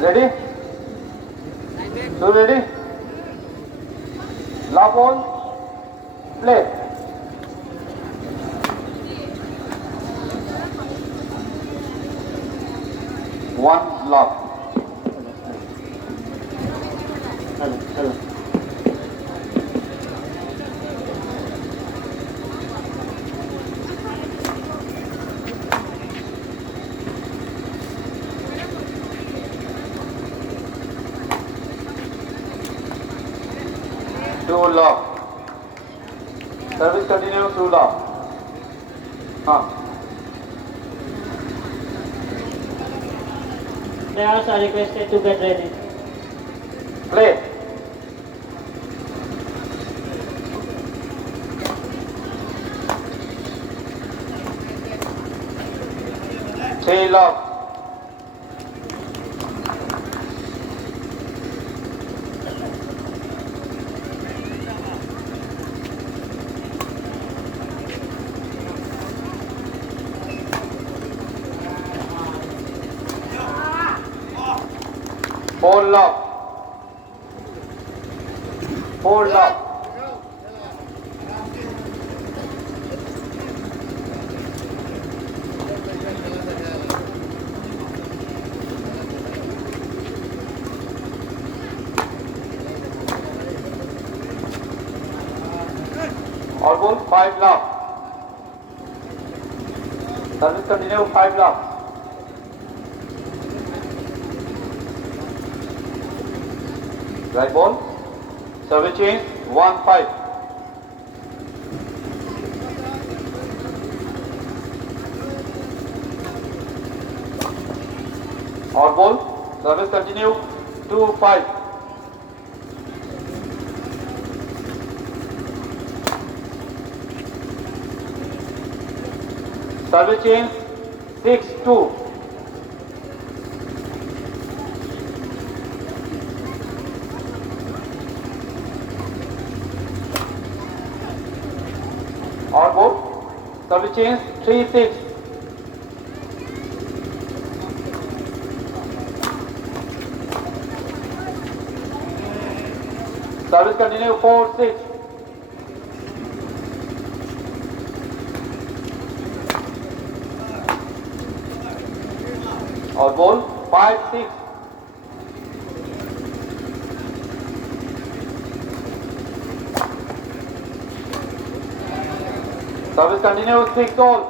Ready? So ready? Love ball. Play. One love. Two love. Service continue, two love. Players are requested to get ready. Play. Three love. Four love. Four love. All ball, five love. Service continue, five love. Right ball. Service change, 1-5. Out ball. Service continue, 2-5. Service change, 6-2. Out ball. Service change, 3-6. Service continue, 4-6. Out ball, 5-6. Service continue, 6-all.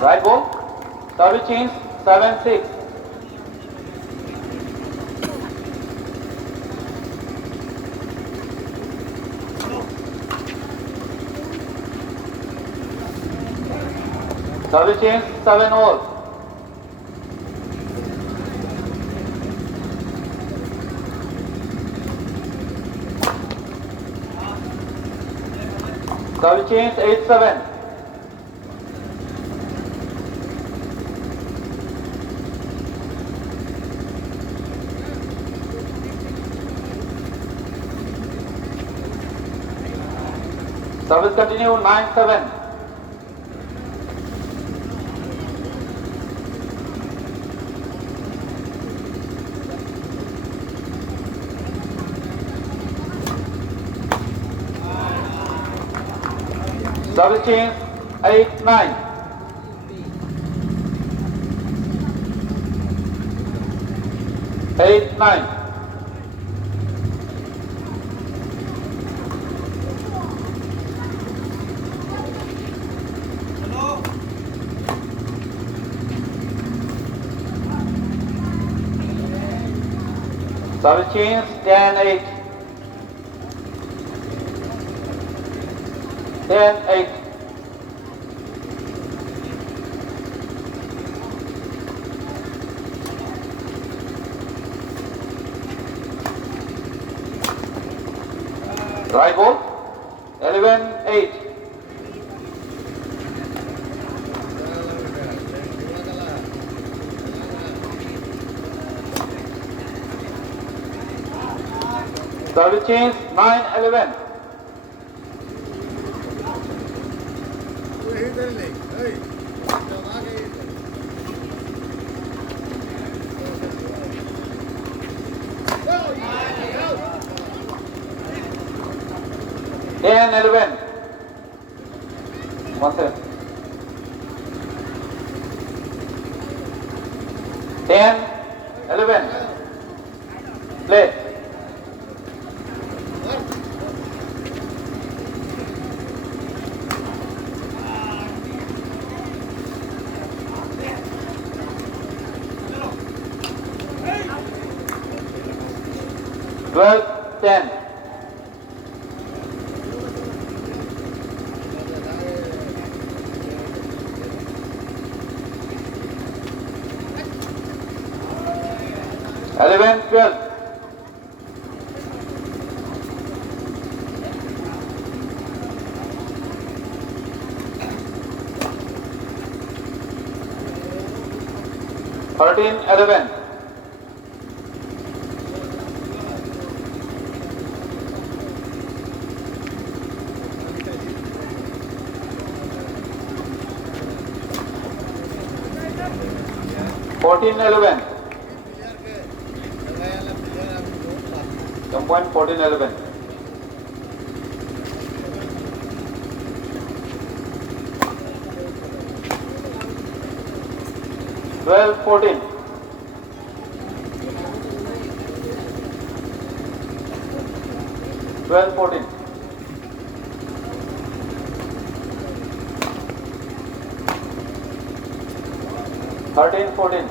Right ball. Service change, 7-6. Service change, 7-all. Service change, 8-7. Service continue, 9-7. Service change, 8-9. Eight, nine. Service change, 10-8. 10-8. Right ball, 11-8. Service change, 9-11. 10, 11. One second. 10, 11. Play. Twelve, 10. Eleven, 12. Thirteen, 11. Fourteen, 11. Some point 14, 11. 12, 14. 12, 14. 13, 14.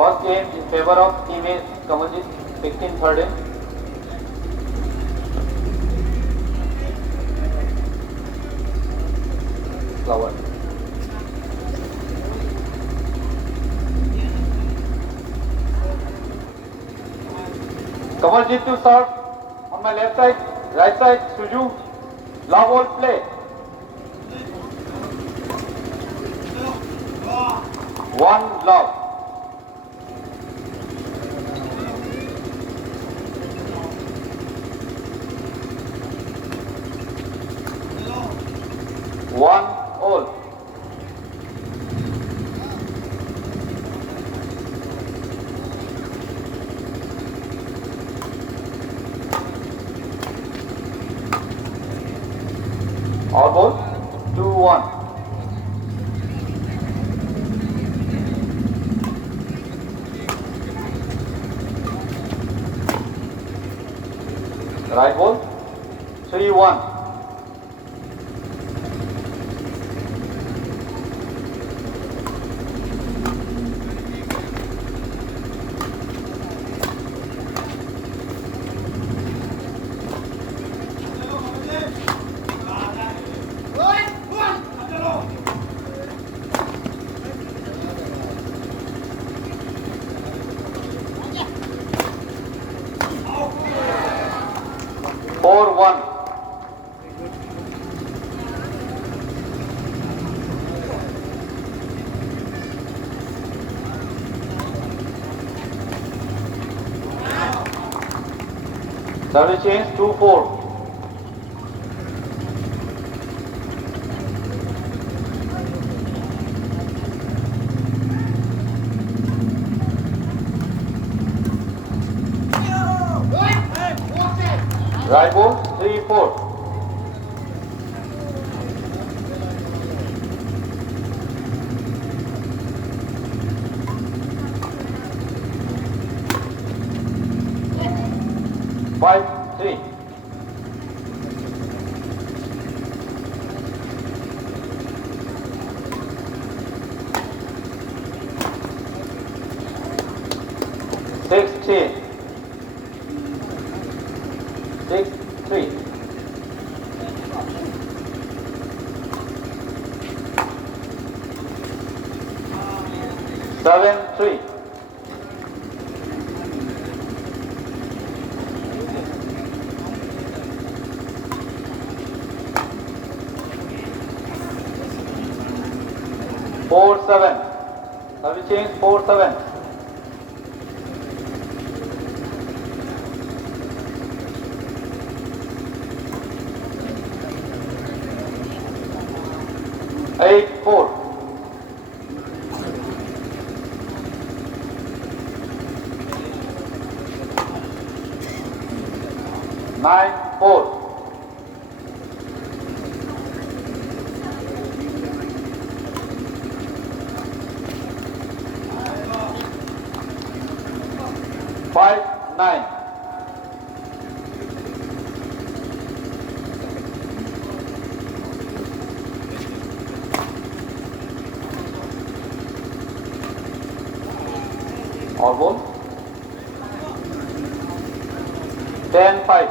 1st game in favor of Team A, Kamaljeet, 16-13. Flower. Kamaljeet to serve on my left side, right side, Suju. Long ball play. One love. One all. All ball. 2-1. Right ball. 3-1. Four, 1. Service change 2-4. Right ball 3-4. Five, 3. Six, 3. 6, 3. 7, 3. 8, 4-7. Service change 4-7. Eight, 4. Nine, 4. Five, 9. All ball. 10, 5.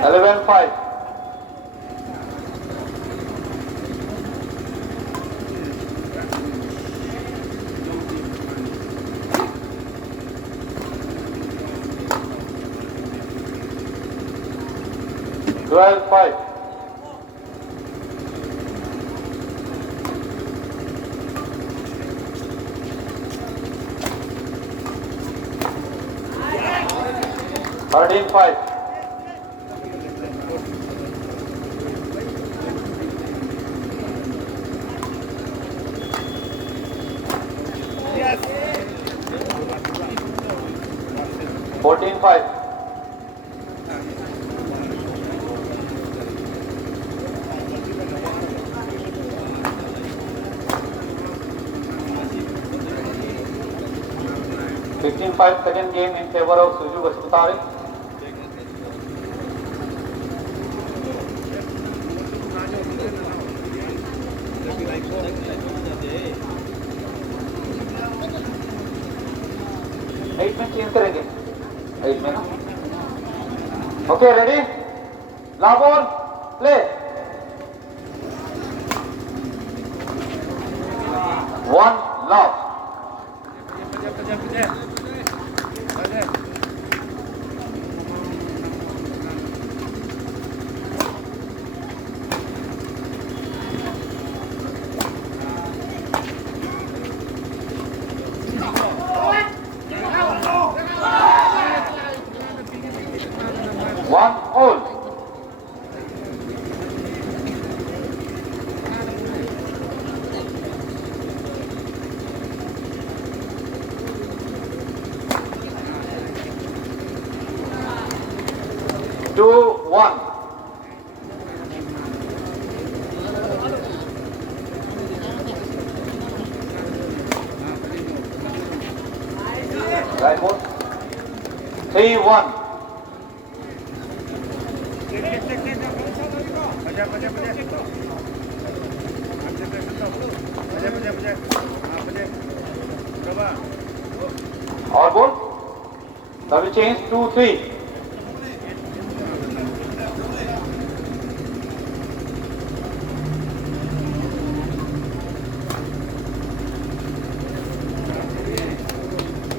11, 5. 12, 5. 13, 5. 14, 5. 15-5, second game in favor of Suju Vasupatari. Eight में change करेंगे, 8 में ना. Okay, ready? Love ball, play. 1, love. One all. Two, 1. Right ball. 3, 1. All ball. Service change 2, 3.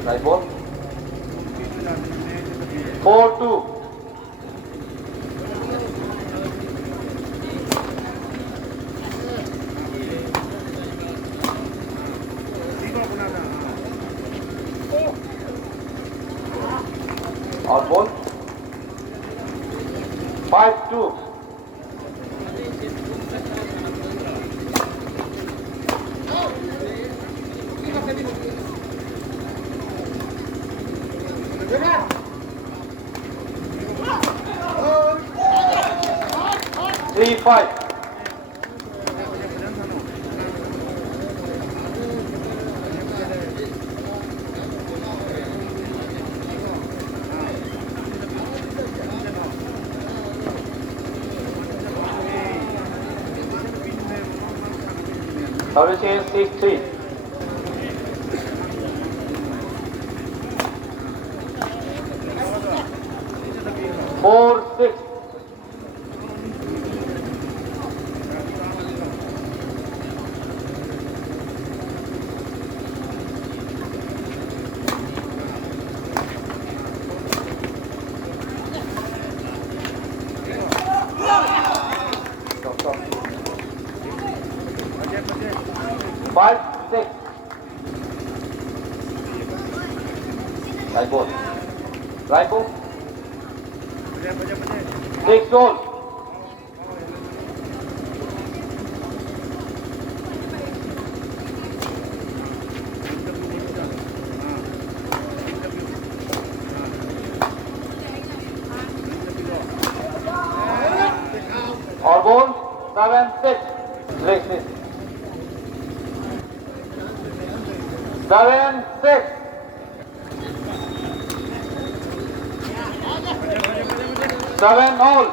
Right ball. 4, 2. 5-2. Three, 5. Service is 6-3. Four, 6. Stop. Right ball. Right ball. 6 all. Or ball 7-6. 7-6. Seven all.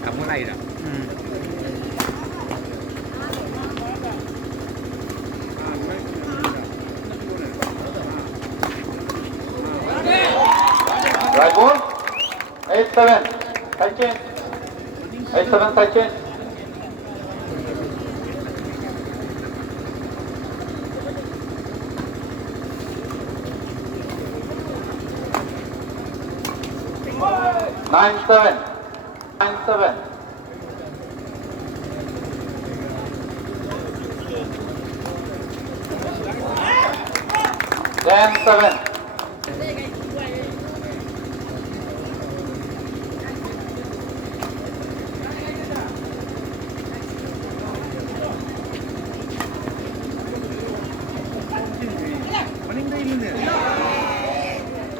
Kamu lain tak? Right ball. 8-7. Side change. 8-7 side change. Nine seven. 9-7. Ten seven.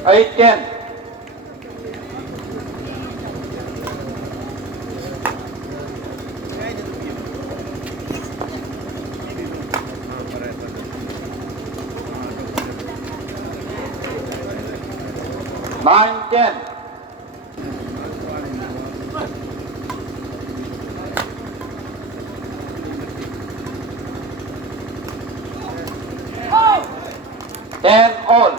Eight ten. Nine ten. Ten all.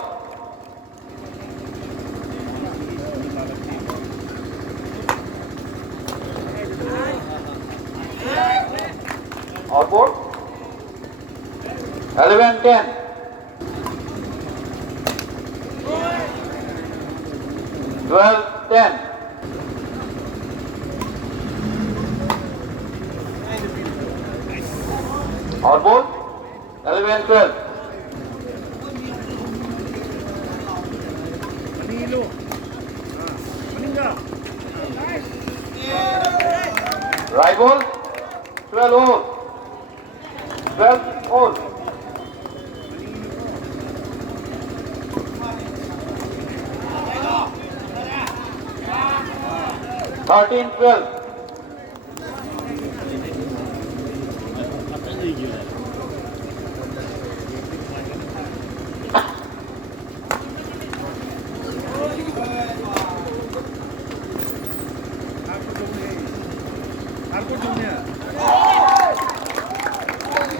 All board. 11-10. 12-10. All board. 11-12. Right ball. 12 all. 12 all. Thirteen 12.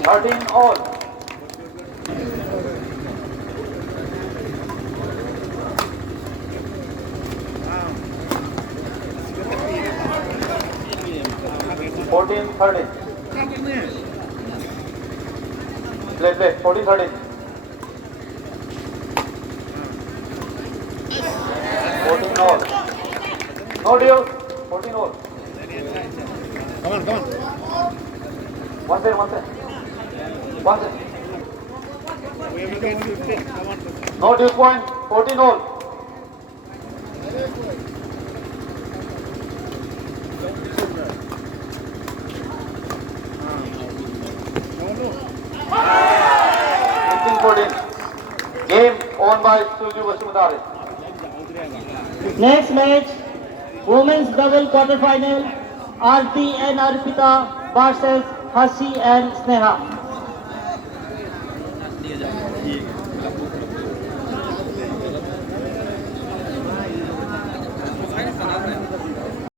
Thirteen all. Fourteen 13. Play. 14 13. 14 all. No deal. 14 all. Come on. One set. No deal point. 14 all. Game owned by Suju Vasumudare. Next match, women's double quarter final, Aarti and Arpita versus Hasi and Sneha.